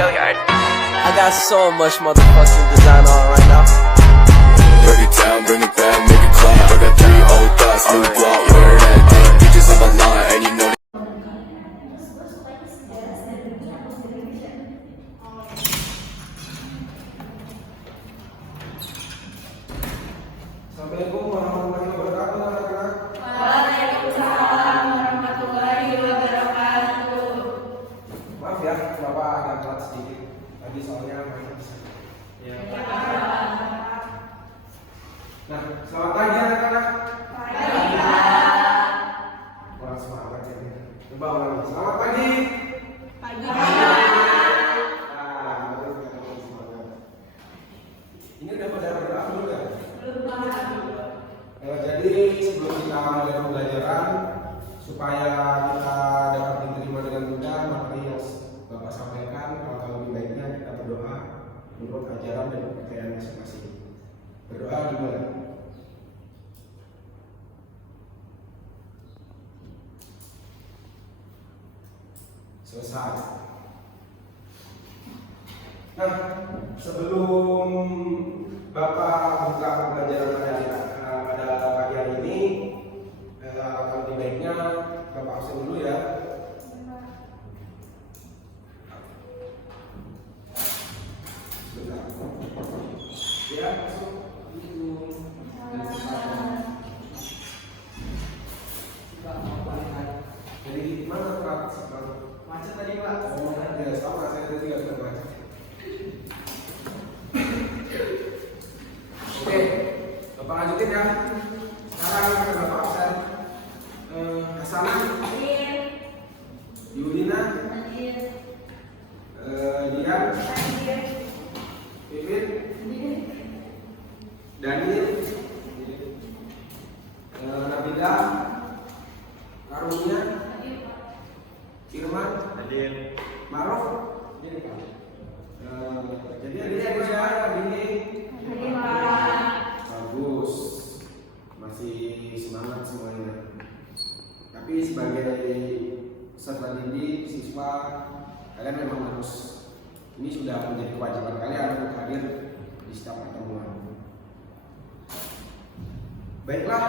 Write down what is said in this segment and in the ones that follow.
Gilliard. I got so much motherfucking design on right now. Break it down, bring it back, make it clap. I got 3 old thoughts, new block, where that day. Bitches on my line, and you know. Assalamualaikum warahmatullahi wabarakatuh, anak-anak. Waalaikumsalam warahmatullahi wabarakatuh. Maaf ya, Bapak agak telat sedikit. Tadi soalnya banyak di sana. Ya. Nah, selamat pagi anak-anak. Pagi, Pak. Wah, semangat ya. Coba ulangi. Selamat pagi. Pagi, Nah, baru kita ngomong semangat. Ini udah pada berdoa belum ya? Jadi sebelum kita mulai pembelajaran, supaya kita dapat diterima dengan mudah materi yang Bapak sampaikan, kalau lebih baiknya kita berdoa menurut ajaran dan kepercayaan masing-masing. Berdoa dimulai. Selesai. Nah, sebelum Bapak buka pembelajaran pada pagi hari ini, kalau lebih baiknya Bapak absen dulu ya. Sebentar. Ya, masuk. Jadi mana terat sekarang? Macet tadi Pak. Oh, ya sama, saya tadi nggak macet. Oke, Bapak lanjutin ya. Sekarang akan Bapak absen Hasanah, Yudina, Dian, Pipin, Daniel, Nabila, Karunia, Irman, Maruf. Jadi adiknya ada siapa? Ini bagus, masih semangat semuanya. Tapi sebagai peserta didik, siswa, kalian memang harus, ini sudah menjadi kewajiban kalian untuk hadir di setiap pertemuan. Baiklah,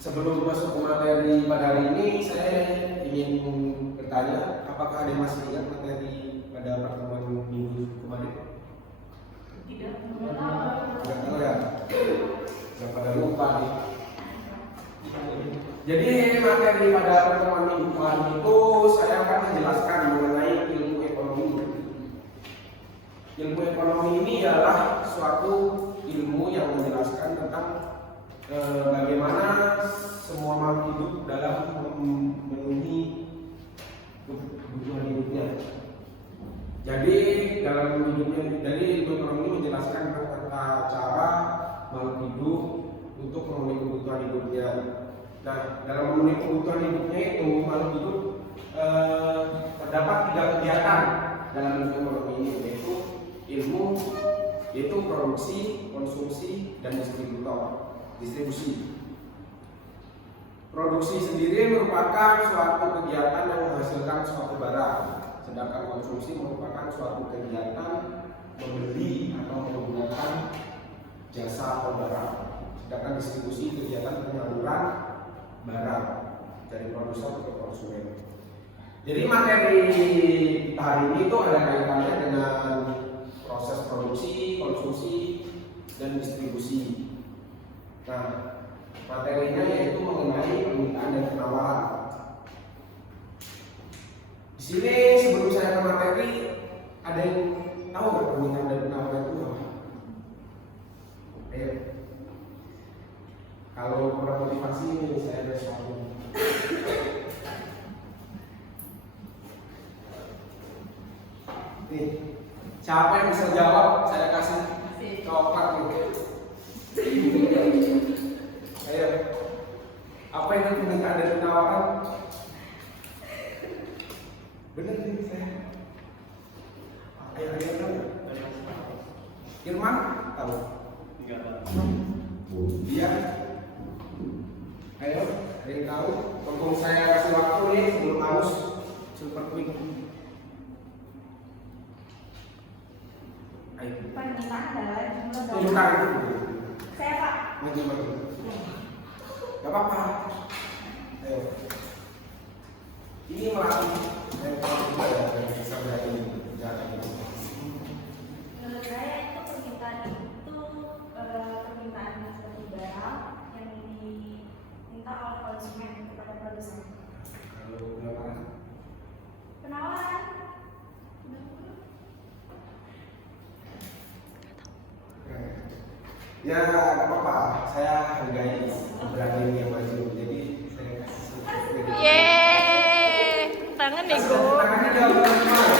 sebelum masuk ke materi pada hari ini, saya ingin bertanya, apakah ada yang masih ingat materi pada pertemuan minggu kemarin? Tidak Tahu ya? Sudah pada lupa nih. Jadi materi pada pertemuan minggu kemarin itu saya akan menjelaskan mengenai ilmu ekonomi. Ilmu ekonomi ini adalah suatu ilmu yang menjelaskan tentang bagaimana semua makhluk hidup dalam memenuhi kebutuhan hidupnya. Jadi dalam hidupnya, dari ilmu ekonomi menjelaskan tentang cara makhluk hidup untuk memenuhi kebutuhan hidupnya. Nah, dalam memenuhi kebutuhan hidupnya itu makhluk hidup terdapat 3 kegiatan dalam ilmu ekonomi ini, yaitu ilmu, yaitu produksi, konsumsi, dan distribusi. Produksi sendiri merupakan suatu kegiatan yang menghasilkan suatu barang, sedangkan konsumsi merupakan suatu kegiatan membeli atau menggunakan jasa atau barang. Sedangkan distribusi kegiatan penyaluran barang dari produsen ke konsumen. Jadi materi kita hari ini itu ada kaitannya dengan proses produksi, konsumsi, dan distribusi. Nah, materinya yaitu mengenai permintaan dan penawaran. Di sini sebelum saya ke materi, ada yang tahu nggak permintaan dan penawaran itu apa? Ayo. Kalau kurang motivasi ini saya ada sesuatu. Nih, siapa yang bisa jawab? Saya kasih coklat nih. Ayo. Apa itu permintaan dan penawaran? Bener nih saya. Ayo tahu. Irman tahu. Dia. Ayo, ada yang tahu? Mumpung saya kasih waktu nih sebelum harus super quick. Ayo. Permintaan adalah jumlah Tunjukkan barang. itu. Saya Pak. Maju. Gak apa-apa. Ayo. Ini melatih juga ya, bisa berani jalan ini. Menurut saya itu permintaan itu permintaan suatu barang yang diminta oleh konsumen kepada produsen. Kalau penawaran, Penawaran. ya gak apa-apa. Saya hargai keberanian yang maju. Jadi saya kasih. Yeay, tangan nih Gu. Tangannya jauh teman-teman.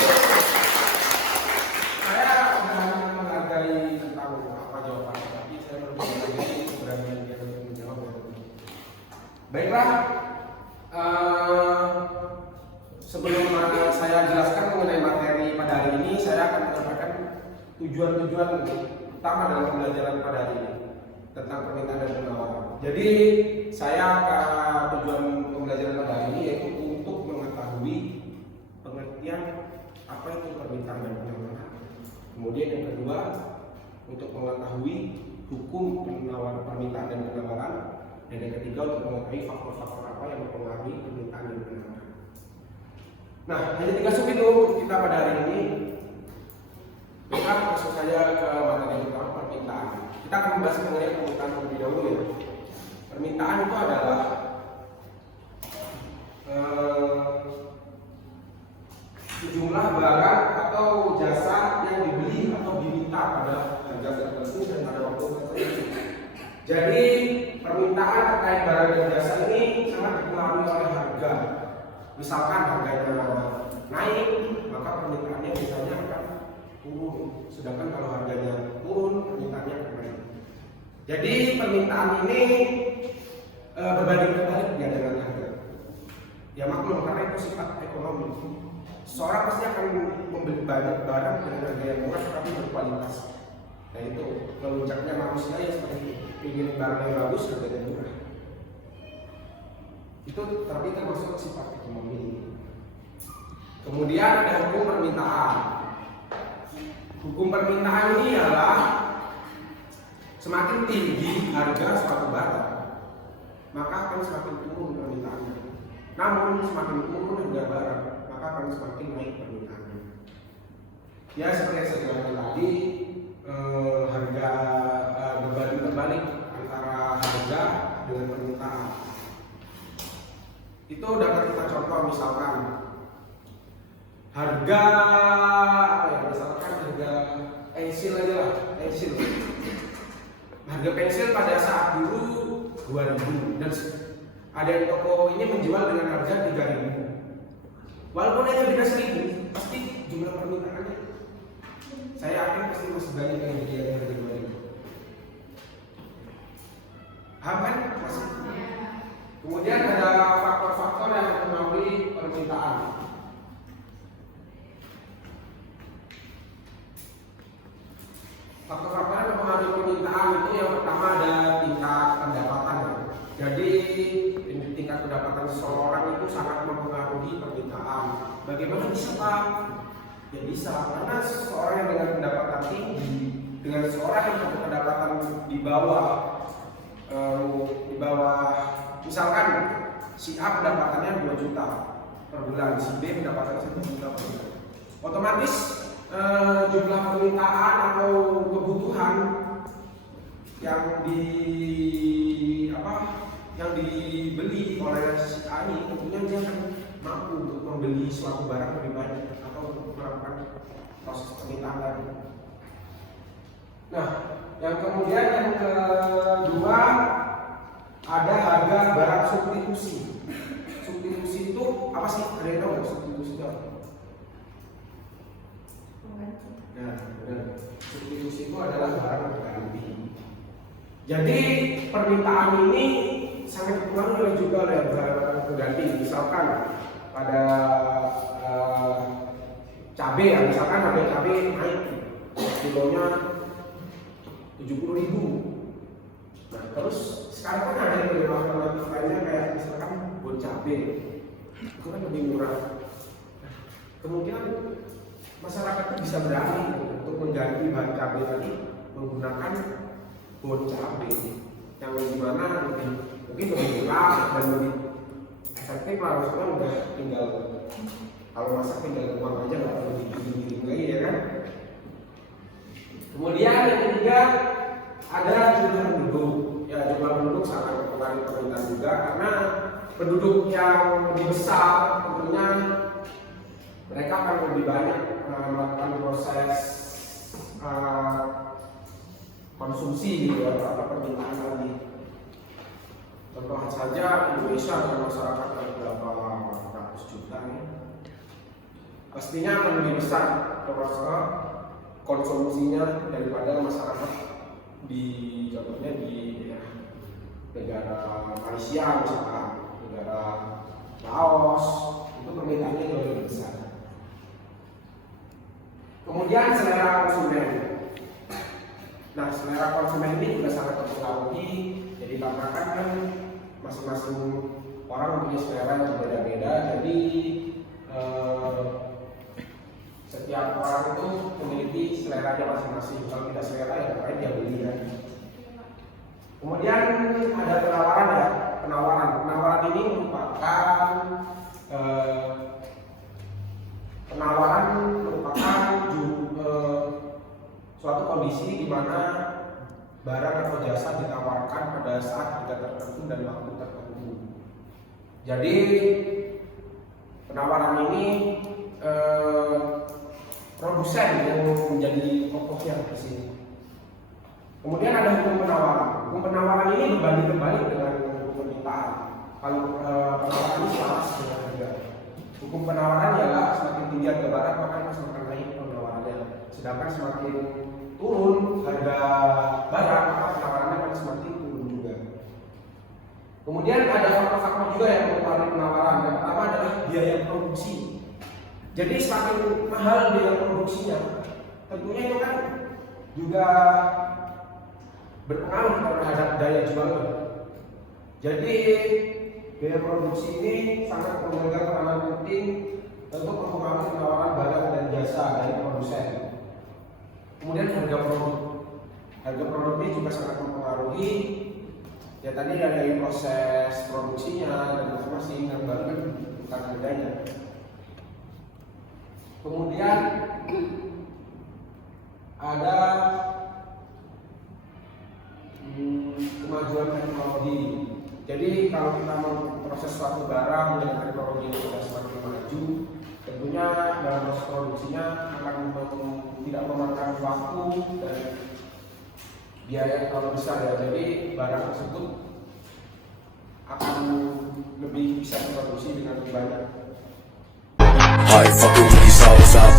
Saya bukan menghargai tentang apa jawabannya, tapi saya menghargai keberanian dia untuk menjawab. Baiklah, sebelum saya jelaskan mengenai materi pada hari ini, saya akan menyampaikan tujuan-tujuan utama dalam pembelajaran pada hari ini tentang permintaan dan penawaran. Jadi tujuan pembelajaran pada hari ini yaitu untuk mengetahui pengertian apa itu permintaan dan penawaran. Kemudian yang kedua, untuk mengetahui hukum permintaan dan penawaran. Dan yang ketiga, untuk mengetahui faktor-faktor apa yang mempengaruhi permintaan dan penawaran. Nah, hanya 3 sub itu kita pada hari ini. Baiklah, masuk saja ke materi yang pertama, permintaan. Kita akan membahas mengenai permintaan terlebih dahulu ya. Permintaan itu adalah sejumlah barang atau jasa yang dibeli atau diminta pada harga tertentu dan pada waktu tertentu. Jadi permintaan terkait barang dan jasa ini sangat dipengaruhi oleh harga. Misalkan harganya naik, maka permintaannya biasanya akan turun. Sedangkan kalau harganya turun, permintaannya akan naik. Jadi permintaan ini berbanding terbalik ya dengan harga. Ya maklum, karena itu sifat ekonomi. Seorang pasti akan membeli banyak barang dengan harga yang murah tapi berkualitas. Nah itu melonjaknya manusia ya seperti itu. Ingin barang yang bagus harganya murah. Itu tapi termasuk sifat ekonomi. Kemudian ada hukum permintaan. Hukum permintaan ini adalah semakin tinggi harga suatu barang, maka akan semakin turun permintaannya. Namun semakin turun harga barang, maka akan semakin naik permintaannya. Ya seperti yang saya jelaskan tadi, harga berbanding terbalik antara harga dengan permintaan. Itu dapat kita contoh misalkan harga apa ya, misalkan harga pensil aja lah, pensil. Harga pensil pada saat dulu 2.000 dan ada yang toko ini menjual dengan harga 3.000. Walaupun hanya beda 1.000, pasti jumlah permintaannya saya yakin pasti masih banyak yang beli harga 2.000. Paham kan? Masih. Kemudian ada faktor-faktor yang mempengaruhi permintaan. Faktor-faktor yang mempengaruhi permintaan itu yang pertama ada tingkat pendapatan. Jadi tingkat pendapatan seseorang itu sangat mempengaruhi permintaan. Bagaimana bisa Pak? Ya bisa, karena seseorang yang dengan pendapatan tinggi dengan seseorang yang pendapatan di bawah misalkan si A pendapatannya 2 juta per bulan, si B pendapatannya 1 juta per bulan. Otomatis jumlah permintaan atau kebutuhan yang dibeli oleh si A ini tentunya dia akan mampu untuk membeli suatu barang lebih banyak atau untuk melakukan proses permintaan tadi. Nah, yang kemudian yang kedua ada harga barang substitusi. Substitusi itu apa sih? Ada yang tahu nggak substitusi itu apa? Nah, benar. Substitusi itu adalah barang pengganti. Jadi permintaan ini sangat dipengaruhi juga oleh barang pengganti. Misalkan pada cabai ya, misalkan harga cabai naik kilonya 70.000. Nah, terus sekarang kan ada yang alternatif lainnya kayak misalkan bon cabai, itu kan lebih murah. Nah, kemungkinan masyarakat itu bisa berani untuk mengganti bahan cabai tadi menggunakan bon cabai yang dimana mungkin lebih murah dan lebih efektif lah. Maksudnya udah tinggal kalau masak tinggal tuang aja, nggak perlu digiling lagi ya kan. Kemudian yang ketiga ada jumlah penduduk. Ya, jumlah penduduk sangat mempengaruhi permintaan juga, karena penduduk yang lebih besar tentunya mereka akan lebih banyak melakukan proses konsumsi gitu ya, atau permintaan tadi. Contoh saja Indonesia dengan masyarakat yang berapa ratus juta ya, pastinya akan lebih besar proses konsumsinya daripada masyarakat di contohnya di negara Malaysia misalkan, negara Laos, itu permintaannya jauh lebih besar. Kemudian selera konsumen. Nah, selera konsumen ini juga sangat mempengaruhi. Jadi karena kan masing-masing orang punya selera yang berbeda-beda. Jadi setiap orang itu memiliki seleranya masing-masing. Kalau tidak selera ya ngapain dia beli ya. Kemudian ada penawaran ya. Penawaran ini merupakan suatu kondisi di mana barang atau jasa ditawarkan pada saat harga tertentu dan waktu tertentu. Jadi penawaran ini produsen yang menjadi pokoknya di sini. Kemudian ada hukum penawaran. Hukum penawaran ini berbanding terbalik dengan hukum permintaan. Kalau penawaran ini selaras dengan harga. Hukum penawaran ialah semakin tinggi harga barang maka semakin naik penawarannya. Sedangkan semakin turun harga barang maka penawarannya akan semakin turun juga. Kemudian ada faktor-faktor juga yang mempengaruhi penawaran. Yang pertama adalah biaya produksi. Jadi semakin mahal biaya produksinya, tentunya itu kan juga berpengaruh terhadap daya jualnya. Jadi biaya produksi ini sangat memegang peranan penting untuk mempengaruhi penawaran barang dan jasa dari produsen. Kemudian harga produk ini juga sangat mempengaruhi. Ya tadi dari proses produksinya dan masing-masing yang baru bukan harganya. Kemudian ada kemajuan teknologi. Jadi kalau kita mau proses suatu barang dengan teknologi yang sudah semakin maju, tentunya dalam proses produksinya akan tidak memakan waktu dan biaya yang terlalu besar ya. Jadi barang tersebut akan lebih bisa diproduksi dengan lebih banyak. I fucking with these hoes out.